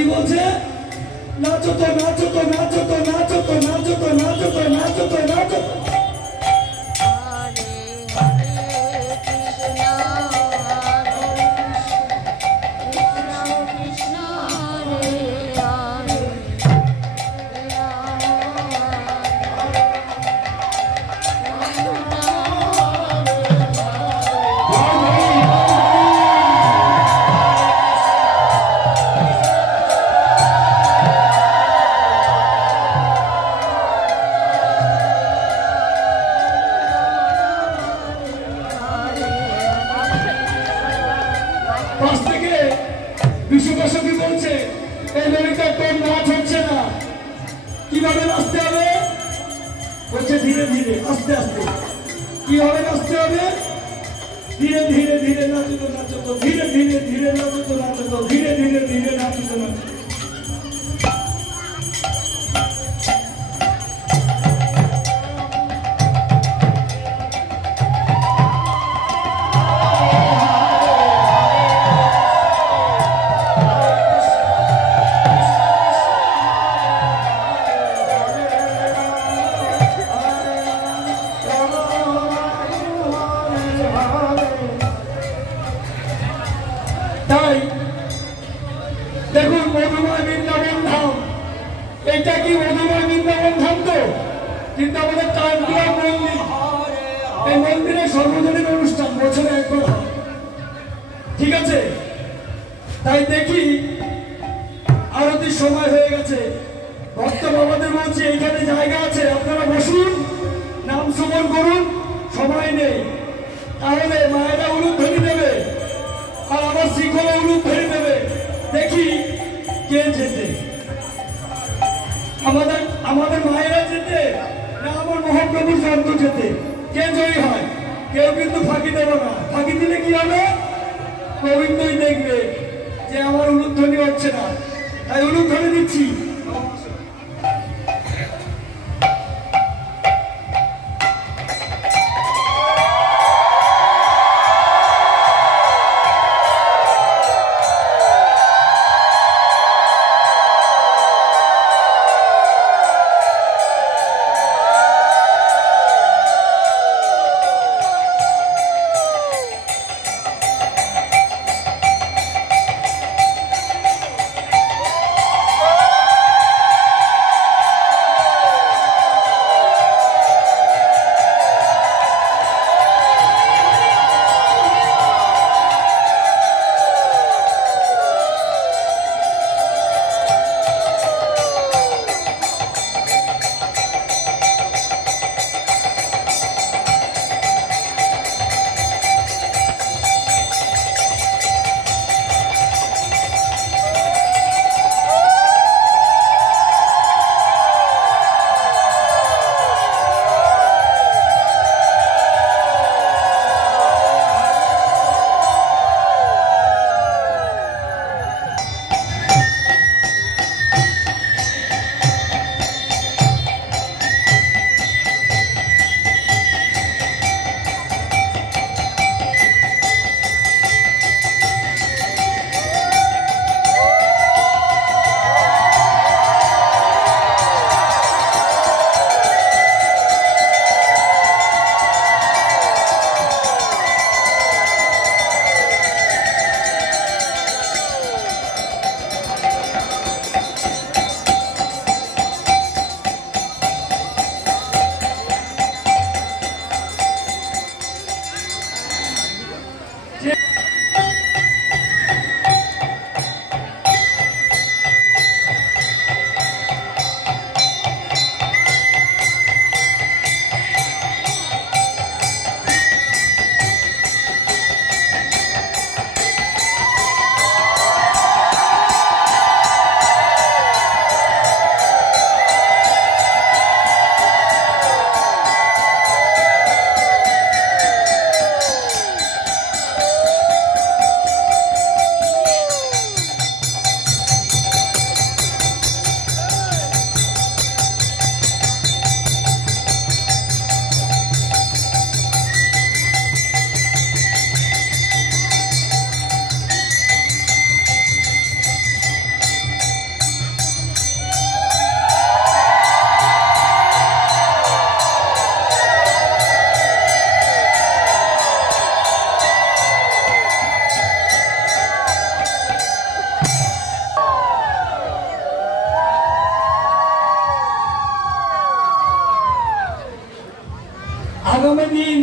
কি বলছে? নাচো তো নাচো তো নাচো তো নাচো তো নাচো তো নাচো তো নাচো তো নাচো। বিশ্বকাশী বলছে এই ললিতা তোর নাচ হচ্ছে না, কিভাবে নাচতে হবে? বলছে ধীরে ধীরে আস্তে আস্তে। কিভাবে নাচতে হবে? ধীরে ধীরে ধীরে নাচো তো নাচো তো, ধীরে ধীরে ধীরে নাচো তো নাচো তো, ধীরে ধীরে ধীরে নাচো তো নাচো। তাই দেখুন মধুময় বৃন্দাবন ধাম, এটা কি মধুময় বৃন্দাবন ধাম? তো কিন্তু আমাদের কানপুরা মন্দির, এই মন্দিরে সর্বজনীন অনুষ্ঠান বছরে একবার হয়, ঠিক আছে? তাই দেখি আরতির সময় হয়ে গেছে, ভক্ত বাবাদের বলছি এইখানে জায়গা আছে, আপনারা বসুন, নাম স্মরণ করুন। সময় নেই, তাহলে মায়েরা উলুধ্বনি দেবে আর আমার শিখরা উলুধ্বনি দেবে। দেখি কে যেতে, আমাদের মায়েরা যেতে না আমার মহাপ্রভুর যন্ত্র যেতে, কে জয়ী হয়? কেউ কিন্তু ফাঁকি দেবে না। ফাঁকি দিলে কি হবে? গোবিন্দই দেখবে যে আমার উলুধ্বনি হচ্ছে না, তাই উলুধ্বনি দিচ্ছি। আগামী দিন